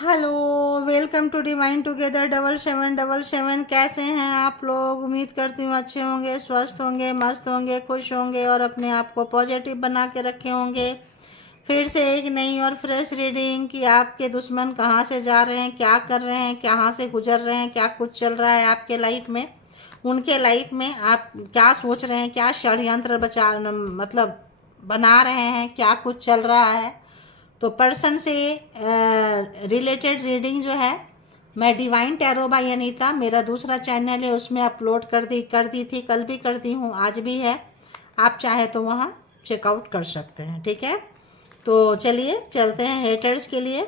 Hello, welcome to divine together 7777। कैसे हैं आप लोग? उम्मीद करती हूँ अच्छे होंगे, स्वस्थ होंगे, मस्त होंगे, खुश होंगे और अपने आप को पॉजिटिव बना के रखे होंगे। फिर से एक नई और फ्रेश रीडिंग कि आपके दुश्मन कहाँ से जा रहे हैं, क्या कर रहे हैं, कहाँ से गुजर रहे हैं, क्या कुछ चल रहा है आपके लाइफ में, उनके लाइफ में आप क्या सोच रहे हैं, क्या षड्यंत्र मतलब बना रहे हैं, क्या कुछ चल रहा है। तो पर्सन से रिलेटेड रीडिंग जो है मैं डिवाइन टैरो बाय अनीता, मेरा दूसरा चैनल है, उसमें अपलोड कर दी थी, कल भी करती हूँ, आज भी है। आप चाहे तो वहाँ चेकआउट कर सकते हैं। ठीक है, तो चलिए चलते हैं हेटर्स के लिए।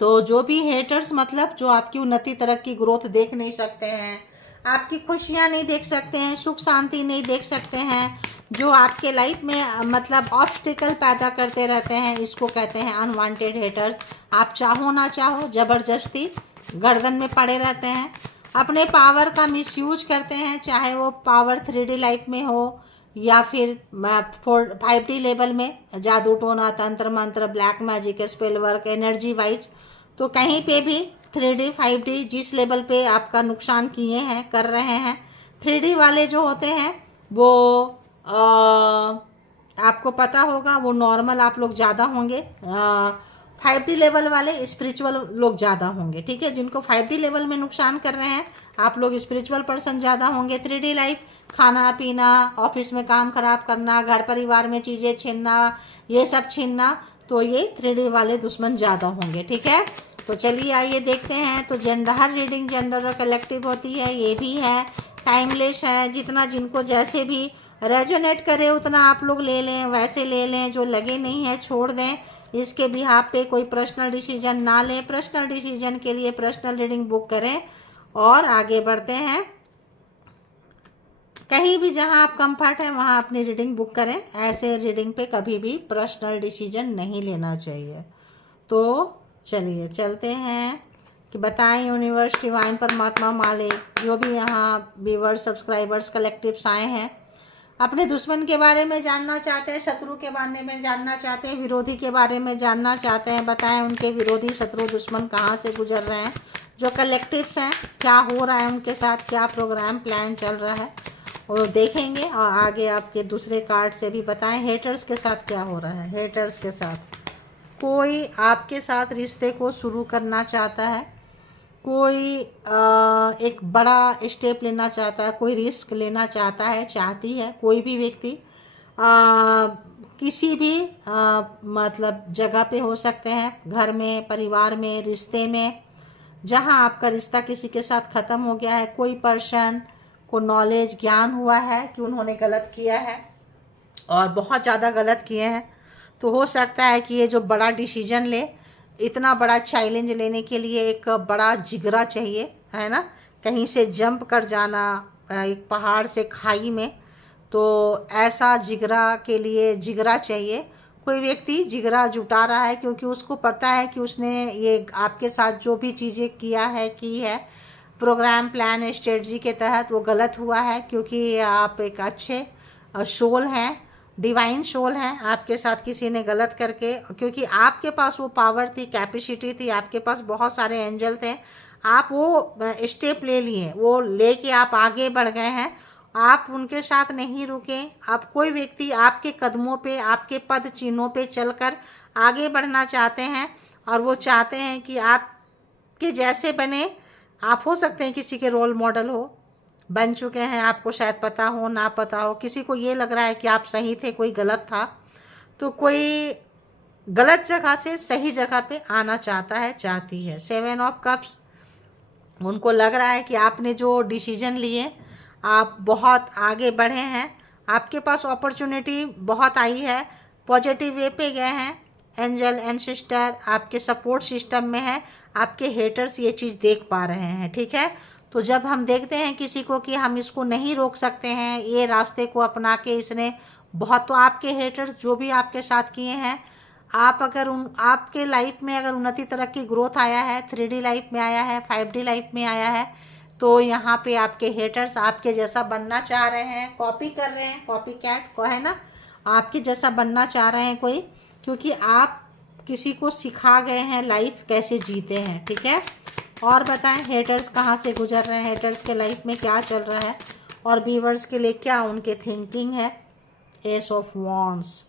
तो जो भी हेटर्स मतलब जो आपकी उन्नति तरक्की ग्रोथ देख नहीं सकते हैं, आपकी खुशियाँ नहीं देख सकते हैं, सुख शांति नहीं देख सकते हैं, जो आपके लाइफ में मतलब ऑब्स्टिकल पैदा करते रहते हैं, इसको कहते हैं अनवांटेड हेटर्स। आप चाहो ना चाहो जबरदस्ती गर्दन में पड़े रहते हैं, अपने पावर का मिसयूज करते हैं, चाहे वो पावर 3D लाइफ में हो या फिर 5D लेवल में, जादू टोना तंत्र मंत्र black magic spell work energy wise. तो कहीं पे भी 3D 5D जिस लेवल पे आपका नुकसान किए हैं कर रहे हैं, 3D वाले जो होते हैं वो आपको पता होगा वो नॉर्मल आप लोग ज़्यादा होंगे, 5D लेवल वाले स्पिरिचुअल लोग ज़्यादा होंगे। ठीक है, जिनको 5D लेवल में नुकसान कर रहे हैं आप लोग स्पिरिचुअल पर्सन ज़्यादा होंगे। 3D लाइफ खाना पीना, ऑफिस में काम खराब करना, घर परिवार में चीज़ें छीनना, ये सब छीनना, तो ये 3D वाले दुश्मन ज़्यादा होंगे। ठीक है, तो चलिए आइए देखते हैं। तो जेंडर, हर रीडिंग जेंडर और कलेक्टिव होती है, ये भी है टाइमलेस है, जितना जिनको जैसे भी रेजोनेट करे उतना आप लोग ले लें, वैसे ले लें, जो लगे नहीं है छोड़ दें। इसके बिहाफ पे कोई पर्सनल डिसीजन ना लें। पर्सनल डिसीजन के लिए पर्सनल रीडिंग बुक करें और आगे बढ़ते हैं। कहीं भी जहां आप कंफर्ट है वहां अपनी रीडिंग बुक करें। ऐसे रीडिंग पे कभी भी पर्सनल डिसीजन नहीं लेना चाहिए। तो चलिए चलते हैं कि बताएं यूनिवर्स डिवाइन परमात्मा मालिक, जो भी यहाँ व्यूवर्स सब्सक्राइबर्स कलेक्टिव्स आए हैं, अपने दुश्मन के बारे में जानना चाहते हैं, शत्रु के बारे में जानना चाहते हैं, विरोधी के बारे में जानना चाहते हैं, बताएं उनके विरोधी शत्रु दुश्मन कहाँ से गुजर रहे हैं, जो कलेक्टिव्स हैं क्या हो रहा है उनके साथ, क्या प्रोग्राम प्लान चल रहा है, वो देखेंगे। और आगे आपके दूसरे कार्ड से भी बताएं हेटर्स के साथ क्या हो रहा है। हेटर्स के साथ कोई आपके साथ रिश्ते को शुरू करना चाहता है, कोई एक बड़ा स्टेप लेना चाहता है, कोई रिस्क लेना चाहता है, चाहती है कोई भी व्यक्ति, किसी भी मतलब जगह पे हो सकते हैं, घर में, परिवार में, रिश्ते में, जहां आपका रिश्ता किसी के साथ ख़त्म हो गया है। कोई पर्सन को नॉलेज ज्ञान हुआ है कि उन्होंने गलत किया है और बहुत ज़्यादा गलत किए हैं। तो हो सकता है कि ये जो बड़ा डिसीजन ले, इतना बड़ा चैलेंज लेने के लिए एक बड़ा जिगरा चाहिए, है ना, कहीं से जंप कर जाना एक पहाड़ से खाई में, तो ऐसा जिगरा के लिए जिगरा चाहिए। कोई व्यक्ति जिगरा जुटा रहा है क्योंकि उसको पता है कि उसने ये आपके साथ जो भी चीज़ें किया है की है प्रोग्राम प्लान स्ट्रेटजी के तहत, वो गलत हुआ है, क्योंकि आप एक अच्छे सोल हैं, डिवाइन सोल हैं, आपके साथ किसी ने गलत करके, क्योंकि आपके पास वो पावर थी, कैपेसिटी थी, आपके पास बहुत सारे एंजल थे, आप वो स्टेप ले लिए, वो लेके आप आगे बढ़ गए हैं, आप उनके साथ नहीं रुके। अब कोई व्यक्ति आपके कदमों पे, आपके पद चिन्हों पे चलकर आगे बढ़ना चाहते हैं और वो चाहते हैं कि आपके जैसे बने। आप हो सकते हैं किसी के रोल मॉडल हो, बन चुके हैं, आपको शायद पता हो ना पता हो, किसी को ये लग रहा है कि आप सही थे, कोई गलत था, तो कोई गलत जगह से सही जगह पे आना चाहता है, चाहती है। 7 ऑफ कप्स, उनको लग रहा है कि आपने जो डिसीजन लिए आप बहुत आगे बढ़े हैं, आपके पास अपॉर्चुनिटी बहुत आई है, पॉजिटिव वे पे गए हैं, एंजल एंसेस्टर आपके सपोर्ट सिस्टम में है, आपके हेटर्स ये चीज़ देख पा रहे हैं। ठीक है, तो जब हम देखते हैं किसी को कि हम इसको नहीं रोक सकते हैं, ये रास्ते को अपना के इसने बहुत, तो आपके हेटर्स जो भी आपके साथ किए हैं, आप अगर आपके लाइफ में अगर उन्नति तरक्की ग्रोथ आया है, 3D लाइफ में आया है, 5D लाइफ में आया है, तो यहाँ पे आपके हेटर्स आपके जैसा बनना चाह रहे हैं, कॉपी कर रहे हैं, कॉपी कैट को है ना, आपके जैसा बनना चाह रहे हैं कोई, क्योंकि आप किसी को सिखा गए हैं लाइफ कैसे जीते हैं, ठीक है। और बताएं हेटर्स कहाँ से गुजर रहे हैं, हेटर्स के लाइफ में क्या चल रहा है, और व्यूअर्स के लिए क्या उनके थिंकिंग है। एस ऑफ वॉन्ड्स,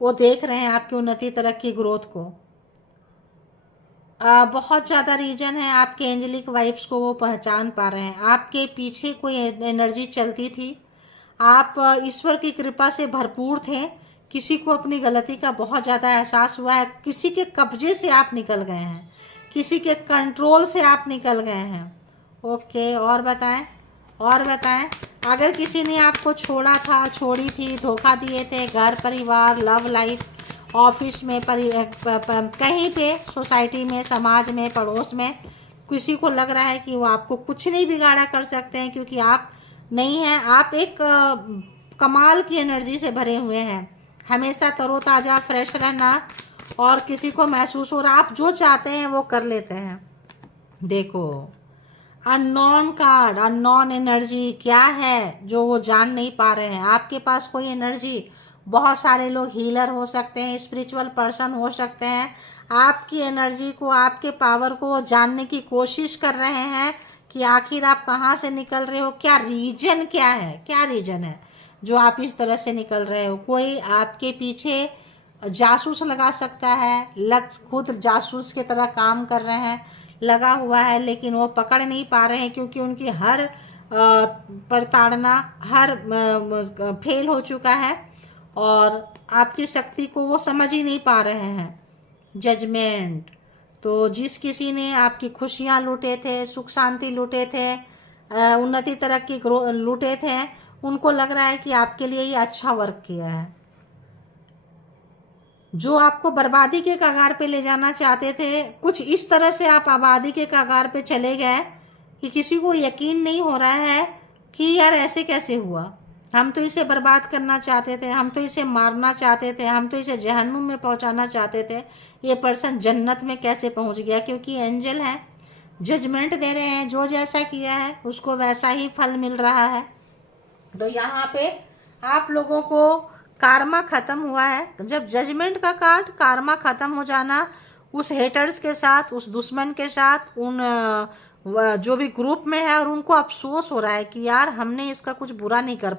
वो देख रहे हैं आपकी उन्नति, तरक्की, ग्रोथ को। बहुत ज़्यादा रीजन है, आपके एंजेलिक वाइब्स को वो पहचान पा रहे हैं। आपके पीछे कोई एनर्जी चलती थी, आप ईश्वर की कृपा से भरपूर थे। किसी को अपनी गलती का बहुत ज़्यादा एहसास हुआ है, किसी के कब्जे से आप निकल गए हैं, किसी के कंट्रोल से आप निकल गए हैं। ओके, और बताएं, और बताएं, अगर किसी ने आपको छोड़ा था, छोड़ी थी, धोखा दिए थे, घर परिवार, लव लाइफ, ऑफिस में, कहीं पे, सोसाइटी में, समाज में, पड़ोस में, किसी को लग रहा है कि वो आपको कुछ नहीं बिगाड़ा कर सकते हैं क्योंकि आप नहीं हैं। आप एक कमाल की एनर्जी से भरे हुए हैं, हमेशा तरोताज़ा, फ्रेश रहना, और किसी को महसूस हो रहा आप जो चाहते हैं वो कर लेते हैं। देखो अननोन कार्ड, अननोन एनर्जी क्या है जो वो जान नहीं पा रहे हैं। आपके पास कोई एनर्जी, बहुत सारे लोग हीलर हो सकते हैं, स्पिरिचुअल पर्सन हो सकते हैं, आपकी एनर्जी को, आपके पावर को जानने की कोशिश कर रहे हैं कि आखिर आप कहाँ से निकल रहे हो, क्या रीजन, क्या है, क्या रीजन है जो आप इस तरह से निकल रहे हो। कोई आपके पीछे जासूस लगा सकता है, खुद जासूस की तरह काम कर रहे हैं, लगा हुआ है, लेकिन वो पकड़ नहीं पा रहे हैं क्योंकि उनकी हर प्रताड़ना, हर फेल हो चुका है और आपकी शक्ति को वो समझ ही नहीं पा रहे हैं। जजमेंट, तो जिस किसी ने आपकी खुशियाँ लूटे थे, सुख शांति लूटे थे, उन्नति तरक्की लूटे थे, उनको लग रहा है कि आपके लिए ये अच्छा वर्क किया है। जो आपको बर्बादी के कगार पे ले जाना चाहते थे, कुछ इस तरह से आप आबादी के कगार पे चले गए कि किसी को यकीन नहीं हो रहा है कि यार ऐसे कैसे हुआ। हम तो इसे बर्बाद करना चाहते थे, हम तो इसे मारना चाहते थे, हम तो इसे जहन्नुम में पहुंचाना चाहते थे, ये पर्सन जन्नत में कैसे पहुंच गया। क्योंकि एंजल है, जजमेंट दे रहे हैं, जो जैसा किया है उसको वैसा ही फल मिल रहा है। तो यहाँ पे आप लोगों को कार्मा खत्म हुआ है। जब जजमेंट का कार्ड, कार्मा खत्म हो जाना, उस हेटर्स के साथ, उस दुश्मन के साथ, उन जो भी ग्रुप में है, और उनको अफसोस हो रहा है कि यार हमने इसका कुछ बुरा नहीं कर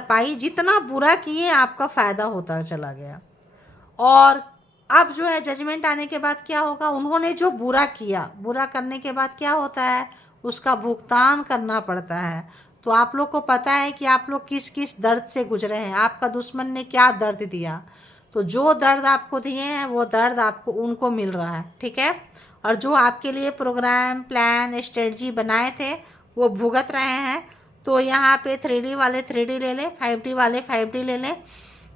पाई, जितना बुरा किए आपका फायदा होता चला गया। और अब जो है जजमेंट आने के बाद क्या होगा, उन्होंने जो बुरा किया, बुरा करने के बाद क्या होता है, उसका भुगतान करना पड़ता है। तो आप लोग को पता है कि आप लोग किस किस दर्द से गुजरे हैं, आपका दुश्मन ने क्या दर्द दिया। तो जो दर्द आपको दिए हैं वो दर्द आपको, उनको मिल रहा है, ठीक है। और जो आपके लिए प्रोग्राम, प्लान, स्ट्रेटजी बनाए थे वो भुगत रहे हैं। तो यहाँ पे 3D वाले 3D ले लें, 5D वाले 5D ले लें।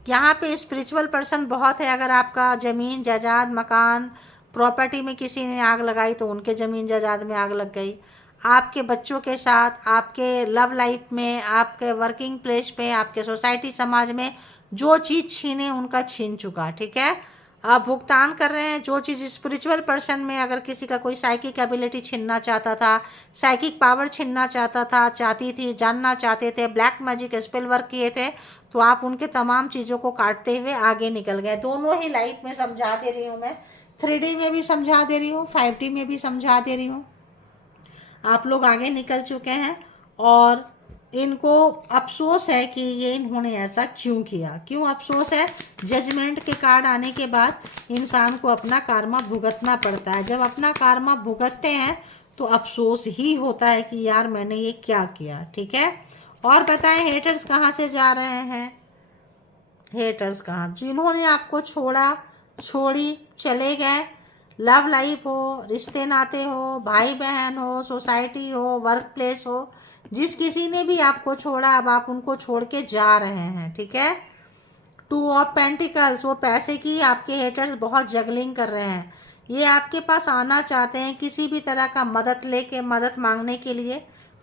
यहाँ पे स्पिरिचुअल पर्सन बहुत है। अगर आपका ज़मीन जायदाद, मकान, प्रॉपर्टी में किसी ने आग लगाई तो उनके ज़मीन जायदाद में आग लग गई। आपके बच्चों के साथ, आपके लव लाइफ में, आपके वर्किंग प्लेस पे, आपके सोसाइटी, समाज में जो चीज़ छीने उनका छीन चुका, ठीक है। आप भुगतान कर रहे हैं। जो चीज़ स्पिरिचुअल पर्सन में, अगर किसी का कोई साइकिक एबिलिटी छीनना चाहता था, साइकिक पावर छीनना चाहता था, चाहती थी, जानना चाहते थे, ब्लैक मैजिक स्पेल वर्क किए थे, तो आप उनके तमाम चीज़ों को काटते हुए आगे निकल गए। दोनों ही लाइफ में समझा दे रही हूँ मैं, 3D में भी समझा दे रही हूँ, 5D में भी समझा दे रही हूँ। आप लोग आगे निकल चुके हैं और इनको अफसोस है कि ये इन्होंने ऐसा क्यों किया। क्यों अफसोस है? जजमेंट के कार्ड आने के बाद इंसान को अपना कार्मा भुगतना पड़ता है। जब अपना कार्मा भुगतते हैं तो अफसोस ही होता है कि यार मैंने ये क्या किया, ठीक है। और बताएं हेटर्स कहाँ से जा रहे हैं, हेटर्स कहाँ, जिन्होंने आपको छोड़ा, छोड़ी, चले गए, लव लाइफ हो, रिश्ते नाते हो, भाई बहन हो, सोसाइटी हो, वर्क प्लेस हो, जिस किसी ने भी आपको छोड़ा अब आप उनको छोड़ के जा रहे हैं, ठीक है। 2 ऑफ पेंटिकल्स, वो पैसे की आपके हेटर्स बहुत जगलिंग कर रहे हैं। ये आपके पास आना चाहते हैं किसी भी तरह का मदद लेके, मदद मांगने के लिए,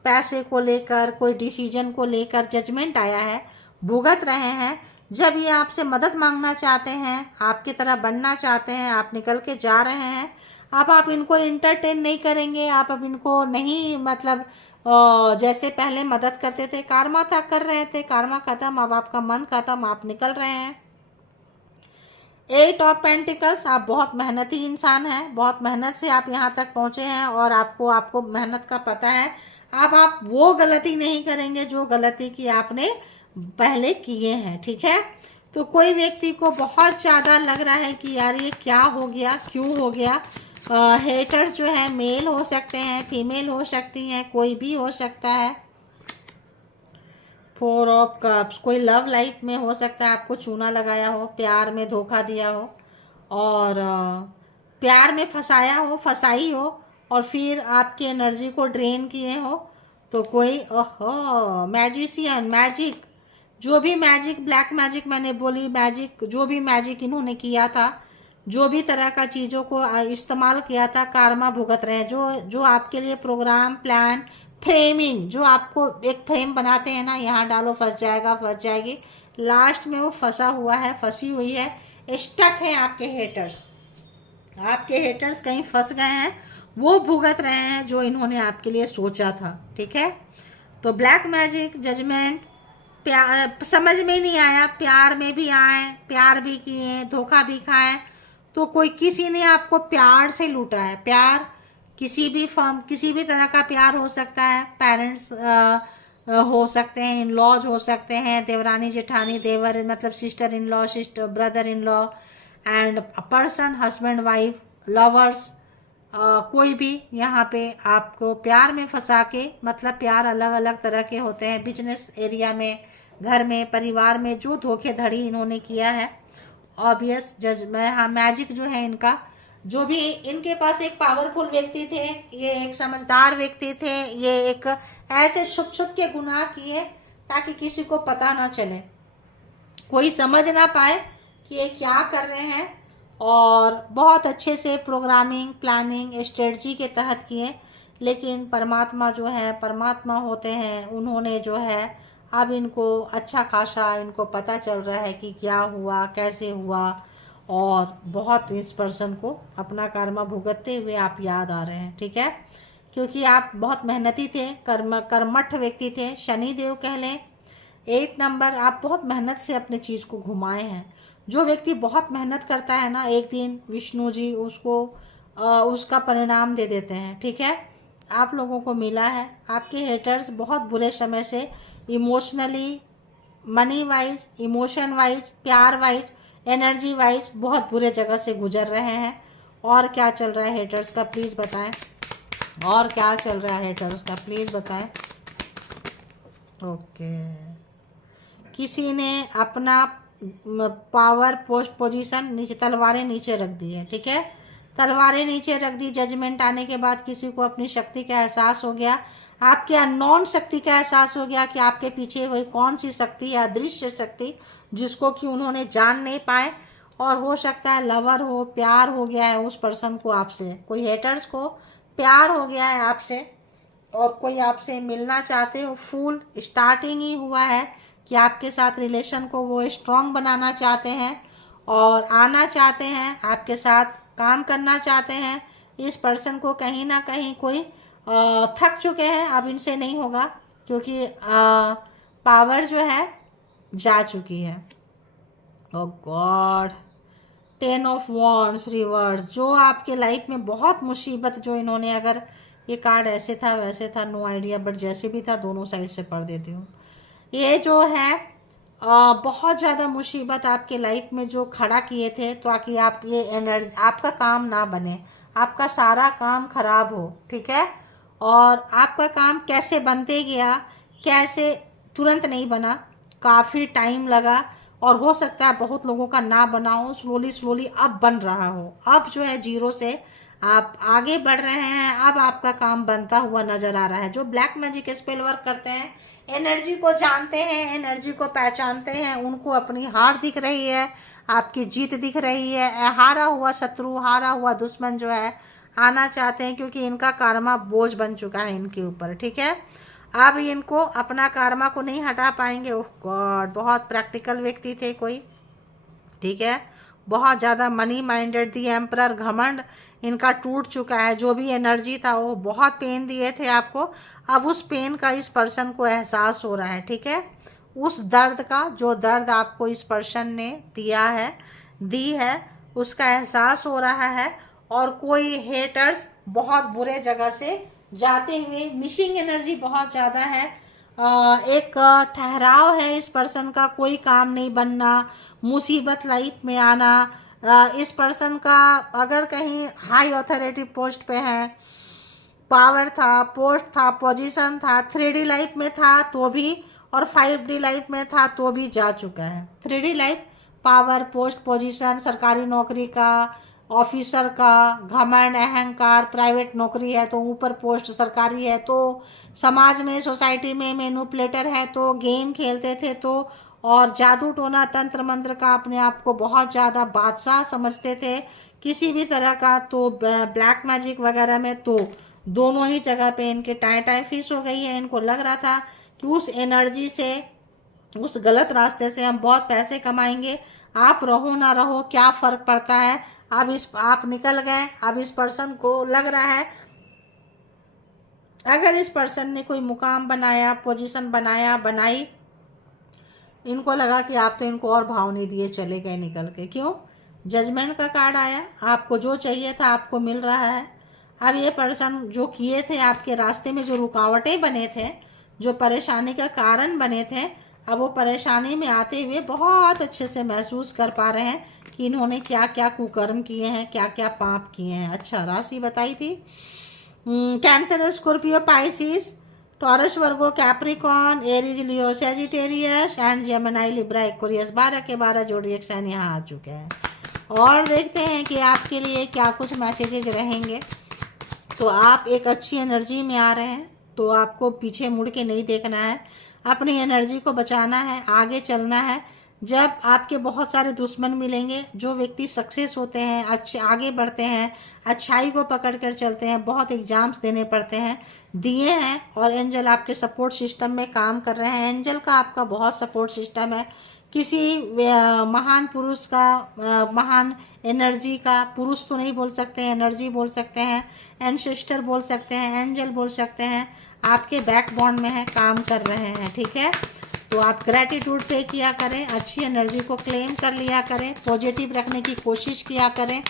पैसे को लेकर, कोई डिसीजन को लेकर। जजमेंट आया है, भुगत रहे हैं। जब ये आपसे मदद मांगना चाहते हैं, आपकी तरह बनना चाहते हैं, आप निकल के जा रहे हैं। अब आप इनको इंटरटेन नहीं करेंगे, आप अब इनको नहीं, मतलब जैसे पहले मदद करते थे, कार्मा था कर रहे थे, कार्मा खत्म, अब आपका मन खत्म, आप निकल रहे हैं। एट ऑफ पेंटिकल्स, आप बहुत मेहनती इंसान हैं, बहुत मेहनत से आप यहाँ तक पहुँचे हैं और आपको मेहनत का पता है। अब आप वो गलती नहीं करेंगे जो गलती की आपने पहले किए हैं, ठीक है। तो कोई व्यक्ति को बहुत ज़्यादा लग रहा है कि यार ये क्या हो गया, क्यों हो गया। हेटर्स जो है मेल हो सकते हैं, फीमेल हो सकती हैं, कोई भी हो सकता है। फोर ऑफ कप्स, कोई लव लाइफ में हो सकता है आपको चूना लगाया हो, प्यार में धोखा दिया हो और प्यार में फंसाया हो, फंसाई हो और फिर आपकी एनर्जी को ड्रेन किए हो। तो कोई ओहो मैजिशियन, मैजिक, जो भी मैजिक, ब्लैक मैजिक मैंने बोली, मैजिक, जो भी मैजिक इन्होंने किया था, जो भी तरह का चीज़ों को इस्तेमाल किया था, कार्मा भुगत रहे हैं। जो आपके लिए प्रोग्राम, प्लान, फ्रेमिंग, जो आपको एक फ्रेम बनाते हैं ना, यहाँ डालो फंस जाएगा, फंस जाएगी, लास्ट में वो फंसा हुआ है, फंसी हुई है, स्टक है। आपके हेटर्स कहीं फंस गए हैं, वो भुगत रहे हैं जो इन्होंने आपके लिए सोचा था, ठीक है। तो ब्लैक मैजिक, जजमेंट, प्यार समझ में नहीं आया, प्यार में भी आए, प्यार भी किए, धोखा भी खाए। तो कोई किसी ने आपको प्यार से लूटा है। प्यार किसी भी फॉर्म, किसी भी तरह का प्यार हो सकता है। पेरेंट्स हो सकते हैं, इन लॉज हो सकते हैं, देवरानी जेठानी, देवर मतलब sister in law, sister brother in law, and person, husband wife, lovers, कोई भी यहाँ पे आपको प्यार में फंसा के, मतलब प्यार अलग अलग तरह के होते हैं, बिजनेस एरिया में, घर में, परिवार में जो धोखेधड़ी इन्होंने किया है। ऑब्वियस जज मैं, हाँ मैजिक जो है इनका, जो भी इनके पास एक पावरफुल व्यक्ति थे, ये एक समझदार व्यक्ति थे, ये एक ऐसे छुप छुप के गुनाह किए ताकि किसी को पता ना चले, कोई समझ ना पाए कि ये क्या कर रहे हैं, और बहुत अच्छे से प्रोग्रामिंग, प्लानिंग, स्ट्रेटजी के तहत किए। लेकिन परमात्मा जो है, परमात्मा होते हैं, उन्होंने जो है अब इनको अच्छा खासा इनको पता चल रहा है कि क्या हुआ, कैसे हुआ, और बहुत इस पर्सन को अपना कर्म भुगतते हुए आप याद आ रहे हैं, ठीक है। क्योंकि आप बहुत मेहनती थे, कर्मठ व्यक्ति थे, शनि देव कह लें। 8 नंबर, आप बहुत मेहनत से अपने चीज़ को घुमाए हैं। जो व्यक्ति बहुत मेहनत करता है ना, एक दिन विष्णु जी उसको उसका परिणाम दे देते हैं, ठीक है। आप लोगों को मिला है। आपके हेटर्स बहुत बुरे समय से emotionally, money wise, emotion wise, प्यार वाइज, एनर्जी वाइज बहुत बुरे जगह से गुजर रहे हैं। और क्या चल रहा है हेटर्स का, प्लीज़ बताएं। और क्या चल रहा है हेटर्स का, प्लीज़ बताएं। ओके, किसी ने अपना पावर पोस्ट पोजीशन नीचे, तलवारें नीचे रख दी है, ठीक है। तलवारें नीचे रख दी, जजमेंट आने के बाद किसी को अपनी शक्ति का एहसास हो गया, आपके अननोन शक्ति का एहसास हो गया कि आपके पीछे हुई कौन सी शक्ति है, अदृश्य शक्ति, जिसको कि उन्होंने जान नहीं पाए। और हो सकता है लवर हो, प्यार हो गया है उस पर्सन को आपसे, कोई हेटर्स को प्यार हो गया है आपसे और कोई आपसे मिलना चाहते हो। फुल स्टार्टिंग ही हुआ है कि आपके साथ रिलेशन को वो स्ट्रॉन्ग बनाना चाहते हैं और आना चाहते हैं, आपके साथ काम करना चाहते हैं। इस पर्सन को कहीं ना कहीं कोई थक चुके हैं, अब इनसे नहीं होगा, क्योंकि पावर जो है जा चुकी है। ओह गॉड, 10 ऑफ वॉन्ड्स रिवर्स, जो आपके लाइफ में बहुत मुसीबत, जो इन्होंने, अगर ये कार्ड ऐसे था वैसे था, नो आइडिया, बट जैसे भी था दोनों साइड से पढ़ देती हूँ। ये जो है बहुत ज़्यादा मुसीबत आपके लाइफ में जो खड़ा किए थे ताकि आप ये एनर्जी, आपका काम ना बने, आपका सारा काम खराब हो, ठीक है। और आपका काम कैसे बनते गया, कैसे तुरंत नहीं बना, काफ़ी टाइम लगा, और हो सकता है बहुत लोगों का ना बना हो, स्लोली स्लोली अब बन रहा हो। अब जो है जीरो से आप आगे बढ़ रहे हैं, अब आपका काम बनता हुआ नजर आ रहा है। जो ब्लैक मैजिक स्पेल वर्क करते हैं, एनर्जी को जानते हैं, एनर्जी को पहचानते हैं, उनको अपनी हार दिख रही है, आपकी जीत दिख रही है। हारा हुआ शत्रु, हारा हुआ दुश्मन जो है आना चाहते हैं, क्योंकि इनका कर्मा बोझ बन चुका है इनके ऊपर, ठीक है। अब इनको अपना कर्मा को नहीं हटा पाएंगे। ओह गॉड, बहुत प्रैक्टिकल व्यक्ति थे कोई, ठीक है, बहुत ज़्यादा मनी माइंडेड, दी एम्परर, घमंड इनका टूट चुका है। जो भी एनर्जी था वो बहुत पेन दिए थे आपको, अब उस पेन का इस पर्सन को एहसास हो रहा है, ठीक है। उस दर्द का, जो दर्द आपको इस पर्सन ने दिया है, दी है उसका एहसास हो रहा है, और कोई हेटर्स बहुत बुरे जगह से जाते हुए, मिसिंग एनर्जी बहुत ज़्यादा है। एक ठहराव है इस पर्सन का, कोई काम नहीं बनना, मुसीबत लाइफ में आना। इस पर्सन का अगर कहीं हाई ऑथोरिटी पोस्ट पे है, पावर था, पोस्ट था, पोजीशन था, 3D लाइफ में था तो भी, और 5D लाइफ में था तो भी जा चुका है। 3D life, power, post, position, सरकारी नौकरी का, ऑफिसर का, घमंड, अहंकार, प्राइवेट नौकरी है तो ऊपर पोस्ट सरकारी है तो, समाज में, सोसाइटी में मैनिपुलेटर है तो, गेम खेलते थे तो, और जादू टोना तंत्र मंत्र का अपने आप को बहुत ज़्यादा बादशाह समझते थे किसी भी तरह का, तो ब्लैक मैजिक वगैरह में तो दोनों ही जगह पे इनके टाई टाई फिश हो गई है। इनको लग रहा था कि उस एनर्जी से, उस गलत रास्ते से हम बहुत पैसे कमाएंगे, आप रहो ना रहो क्या फ़र्क पड़ता है। अब आप निकल गए। अब इस पर्सन को लग रहा है अगर इस पर्सन ने कोई मुकाम बनाया, पोजीशन बनाई, इनको लगा कि आप तो इनको और भाव नहीं दिए, चले गए निकल के। क्यों? जजमेंट का कार्ड आया, आपको जो चाहिए था आपको मिल रहा है। अब ये पर्सन जो किए थे आपके रास्ते में, जो रुकावटें बने थे, जो परेशानी का कारण बने थे, अब वो परेशानी में आते हुए बहुत अच्छे से महसूस कर पा रहे हैं कि इन्होंने क्या क्या कुकर्म किए हैं, क्या क्या पाप किए हैं। अच्छा, राशि बताई थी cancer, Scorpio, Pisces, taurus, Virgo, Capricorn, Aries, Leo, Sagittarius and Gemini, Libra, Aquarius. 12 के 12 जोड़ी साइन यहाँ आ चुके हैं। और देखते हैं कि आपके लिए क्या कुछ मैसेजेज रहेंगे। तो आप एक अच्छी एनर्जी में आ रहे हैं, तो आपको पीछे मुड़ के नहीं देखना है, अपनी एनर्जी को बचाना है, आगे चलना है। जब आपके बहुत सारे दुश्मन मिलेंगे, जो व्यक्ति सक्सेस होते हैं, अच्छे आगे बढ़ते हैं, अच्छाई को पकड़ कर चलते हैं, बहुत एग्जाम्स देने पड़ते हैं, दिए हैं, और एंजल आपके सपोर्ट सिस्टम में काम कर रहे हैं। एंजल का आपका बहुत सपोर्ट सिस्टम है। किसी महान पुरुष का, महान एनर्जी का, पुरुष तो नहीं बोल सकते हैं, एनर्जी बोल सकते हैं, एंसेस्टर बोल सकते हैं, एंजल बोल सकते हैं, आपके बैकबोन में है, काम कर रहे हैं। ठीक है, तो आप ग्रैटिट्यूड पे किया करें, अच्छी एनर्जी को क्लेम कर लिया करें, पॉजिटिव रखने की कोशिश किया करें।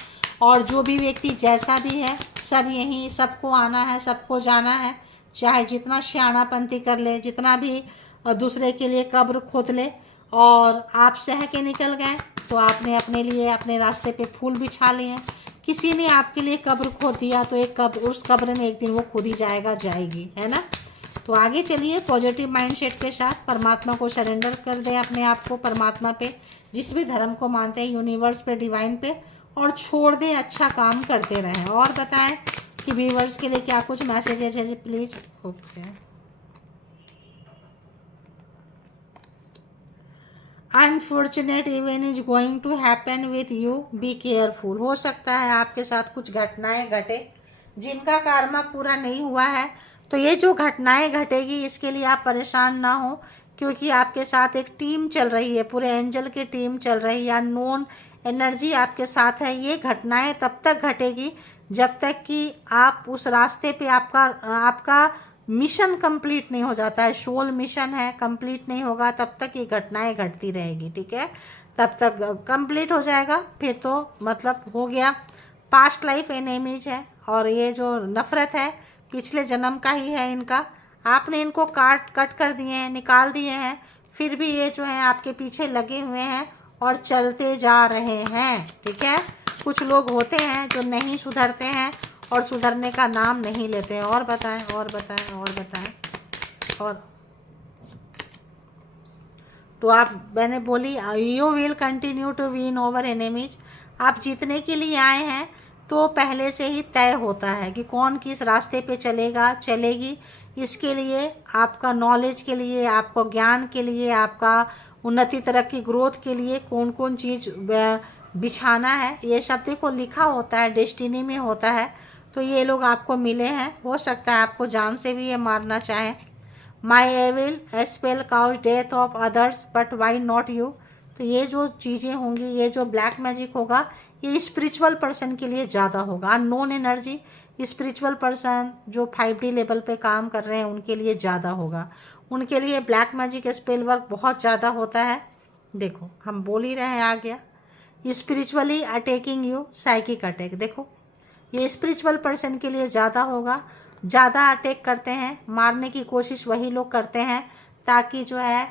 और जो भी व्यक्ति जैसा भी है, सब यहीं, सबको आना है, सबको जाना है, चाहे जितना श्याणापंथी कर ले, जितना भी दूसरे के लिए कब्र खोद ले, और आप सह के निकल गए तो आपने अपने लिए अपने रास्ते पे फूल बिछा लिए हैं। किसी ने आपके लिए कब्र खोद दिया तो एक कब्र, उस कब्र में एक दिन वो खुद ही जाएगा, जाएगी, है ना। तो आगे चलिए पॉजिटिव माइंडसेट के साथ, परमात्मा को सरेंडर कर दें अपने आप को, परमात्मा पे, जिस भी धर्म को मानते हैं, यूनिवर्स पे, डिवाइन पे, और छोड़ दें, अच्छा काम करते रहें। और बताएं कि व्यूअर्स के लिए क्या कुछ मैसेजेस है जी, please. Okay, unfortunate event is going to happen with you, be careful. हो सकता है आपके साथ कुछ घटनाएं घटे जिनका कार्मा पूरा नहीं हुआ है, तो ये जो घटनाएं घटेगी इसके लिए आप परेशान ना हो, क्योंकि आपके साथ एक टीम चल रही है, पूरे एंजल की टीम चल रही है, अननोन एनर्जी आपके साथ है। ये घटनाएं तब तक घटेगी जब तक कि आप उस रास्ते पे, आपका मिशन कंप्लीट नहीं हो जाता है, सोल मिशन है, कंप्लीट नहीं होगा, तब तक ये घटनाएं घटती रहेगी। ठीक है, तब तक कंप्लीट हो जाएगा, फिर तो मतलब हो गया। पास्ट लाइफ एनिमीज है, और ये जो नफरत है पिछले जन्म का ही है इनका, आपने इनको कट कर दिए हैं, निकाल दिए हैं, फिर भी ये जो है आपके पीछे लगे हुए हैं और चलते जा रहे हैं। ठीक है, कुछ लोग होते हैं जो नहीं सुधरते हैं और सुधरने का नाम नहीं लेते हैं। और बताएं, और बताएं, और बताएं। और तो आप, मैंने बोली you will continue to win over enemies. आप जीतने के लिए आए हैं तो पहले से ही तय होता है कि कौन किस रास्ते पे चलेगा, चलेगी। इसके लिए आपका नॉलेज के लिए, आपको ज्ञान के लिए, आपका उन्नति, तरक्की, ग्रोथ के लिए कौन कौन चीज़ बिछाना है, ये सब देखो लिखा होता है, डेस्टिनी में होता है। तो ये लोग आपको मिले हैं, हो सकता है आपको जान से भी ये मारना चाहें। My evil spell cause death of others but why not you. तो ये जो चीज़ें होंगी, ये जो ब्लैक मैजिक होगा, ये स्पिरिचुअल पर्सन के लिए ज़्यादा होगा। अननोन एनर्जी, स्पिरिचुअल पर्सन जो 5D लेवल पे काम कर रहे हैं उनके लिए ज़्यादा होगा, उनके लिए ब्लैक मैजिक स्पेल वर्क बहुत ज़्यादा होता है। देखो हम बोल ही रहे हैं, आ गया। Spiritually attacking you, psychic attack. देखो ये स्पिरिचुअल पर्सन के लिए ज़्यादा होगा, ज़्यादा अटैक करते हैं, मारने की कोशिश वही लोग करते हैं ताकि जो है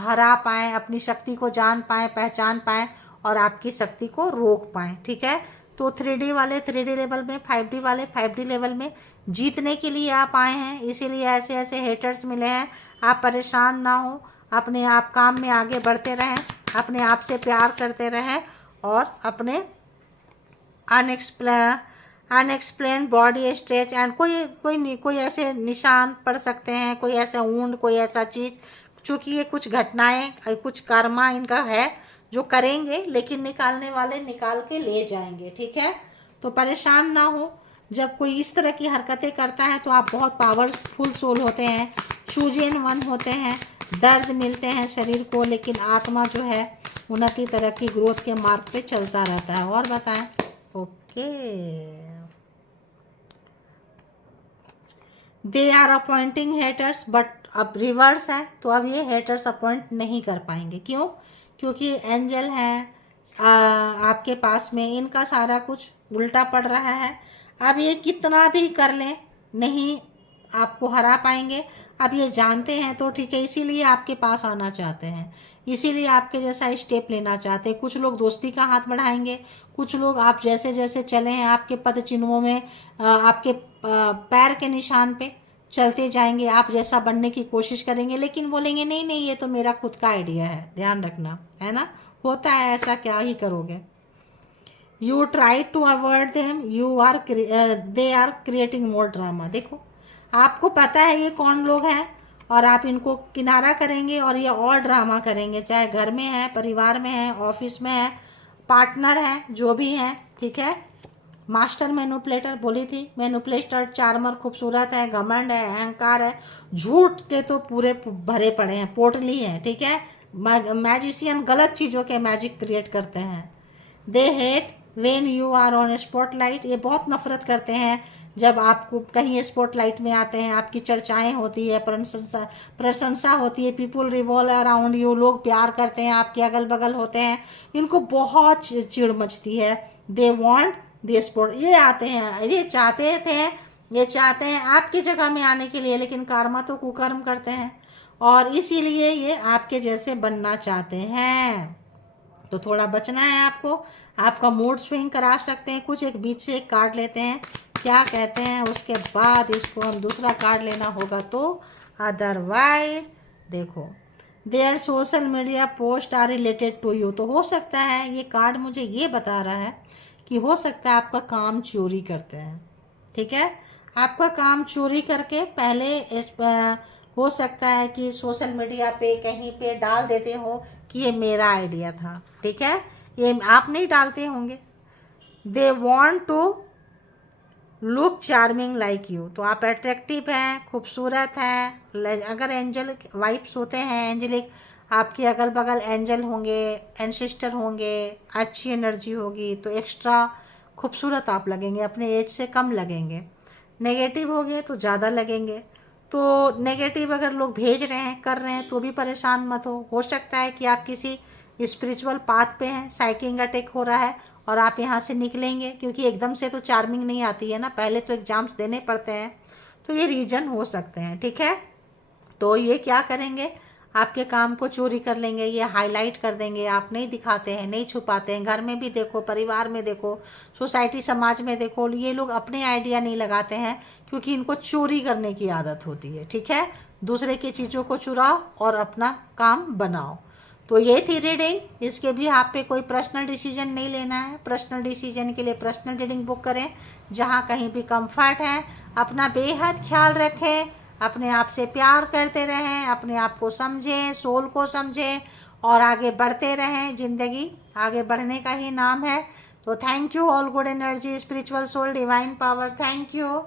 हरा पाएँ, अपनी शक्ति को जान पाएँ, पहचान पाएँ और आपकी शक्ति को रोक पाएँ। ठीक है, तो 3D वाले 3D लेवल में, 5D वाले 5D लेवल में जीतने के लिए आप आए हैं, इसीलिए ऐसे ऐसे हेटर्स मिले हैं। आप परेशान ना हो, अपने आप काम में आगे बढ़ते रहें, अपने आप से प्यार करते रहें और अपने अनएक्सप्लेन बॉडी स्ट्रेच एंड कोई ऐसे निशान पड़ सकते हैं, कोई ऐसा वुंड, कोई ऐसा चीज़, चूँकि ये कुछ घटनाएं, कुछ कर्मा इनका है जो करेंगे, लेकिन निकालने वाले निकाल के ले जाएंगे। ठीक है, तो परेशान ना हो। जब कोई इस तरह की हरकतें करता है तो आप बहुत पावरफुल सोल होते हैं, चूजन वन होते हैं, दर्द मिलते हैं शरीर को, लेकिन आत्मा जो है उन्नति तरक्की ग्रोथ के मार्ग पे चलता रहता है। और बताएं? Okay, they are appointing haters, but अब रिवर्स है, तो अब ये हेटर्स अपॉइंट नहीं कर पाएंगे। क्यों? क्योंकि एंजल है आपके पास में, इनका सारा कुछ उल्टा पड़ रहा है। अब ये कितना भी कर लें, नहीं आपको हरा पाएंगे। अब ये जानते हैं तो ठीक है, इसीलिए आपके पास आना चाहते हैं, इसीलिए आपके जैसा स्टेप लेना चाहते हैं। कुछ लोग दोस्ती का हाथ बढ़ाएंगे, कुछ लोग आप जैसे जैसे चले हैं आपके पद चिन्हों में, आपके पैर के निशान पे चलते जाएंगे, आप जैसा बनने की कोशिश करेंगे, लेकिन बोलेंगे नहीं नहीं ये तो मेरा खुद का आइडिया है। ध्यान रखना, है ना, होता है ऐसा, क्या ही करोगे। You try to avoid them, they are creating more drama. देखो आपको पता है ये कौन लोग हैं और आप इनको किनारा करेंगे और ये और ड्रामा करेंगे, चाहे घर में है, परिवार में है, ऑफिस में है, पार्टनर है, जो भी है। ठीक है, मास्टर मैनिपुलेटर बोली थी, मैनिपुलेटर चार्मर खूबसूरत है, घमंड है, अहंकार है, झूठ के तो पूरे भरे पड़े हैं, पोटली है। ठीक है, मैजिशियन गलत चीज़ों के मैजिक क्रिएट करते हैं। They hate when you are on spotlight, ये बहुत नफरत करते हैं जब आपको कहीं स्पॉटलाइट में आते हैं, आपकी चर्चाएं होती है, प्रशंसा होती है, पीपल रिवॉल्व अराउंड यू, लोग प्यार करते हैं, आपके अगल बगल होते हैं, इनको बहुत चिड़ मचती है। दे वांट दे स्पॉट, ये आते हैं, ये चाहते हैं आपकी जगह में आने के लिए, लेकिन कर्मा तो कुकर्म करते हैं और इसीलिए ये आपके जैसे बनना चाहते हैं। तो थोड़ा बचना है आपको, आपका मूड स्विंग करा सकते हैं कुछ। एक बीच से एक कार्ड लेते हैं, क्या कहते हैं, उसके बाद इसको हम दूसरा कार्ड लेना होगा। तो अदरवाइज देखो, their social media post are related to you, तो हो सकता है ये कार्ड मुझे ये बता रहा है कि हो सकता है आपका काम चोरी करते हैं। ठीक है, आपका काम चोरी करके पहले हो सकता है कि सोशल मीडिया पे कहीं पे डाल देते हो कि ये मेरा आइडिया था। ठीक है, ये आप नहीं डालते होंगे। They want to look charming like you, तो आप अट्रैक्टिव हैं, खूबसूरत हैं। अगर एंजल वाइब्स होते हैं, एंजलिक आपके अगल बगल एंजल होंगे, एंसिस्टर होंगे, अच्छी एनर्जी होगी, तो एक्स्ट्रा खूबसूरत आप लगेंगे, अपने एज से कम लगेंगे। नेगेटिव होंगे तो ज़्यादा लगेंगे। तो नेगेटिव अगर लोग भेज रहे हैं, कर रहे हैं, तो भी परेशान मत हो सकता है कि आप किसी स्पिरिचुअल पाथ पे हैं, साइकिंग अटैक हो रहा है और आप यहाँ से निकलेंगे, क्योंकि एकदम से तो चार्मिंग नहीं आती है ना, पहले तो एग्जाम्स देने पड़ते हैं, तो ये रीजन हो सकते हैं। ठीक है, तो ये क्या करेंगे, आपके काम को चोरी कर लेंगे, ये हाईलाइट कर देंगे, आप नहीं दिखाते हैं, नहीं छुपाते हैं। घर में भी देखो, परिवार में देखो, सोसाइटी समाज में देखो, ये लोग अपने आइडिया नहीं लगाते हैं क्योंकि इनको चोरी करने की आदत होती है। ठीक है, दूसरे की चीज़ों को चुराओ और अपना काम बनाओ। तो ये थी रीडिंग, इसके भी आप पे कोई पर्सनल डिसीजन नहीं लेना है। पर्सनल डिसीजन के लिए पर्सनल रीडिंग बुक करें, जहाँ कहीं भी कंफर्ट है। अपना बेहद ख्याल रखें, अपने आप से प्यार करते रहें, अपने आप को समझें, सोल को समझें और आगे बढ़ते रहें। जिंदगी आगे बढ़ने का ही नाम है। तो thank you all good energy, spiritual soul, divine power, thank you.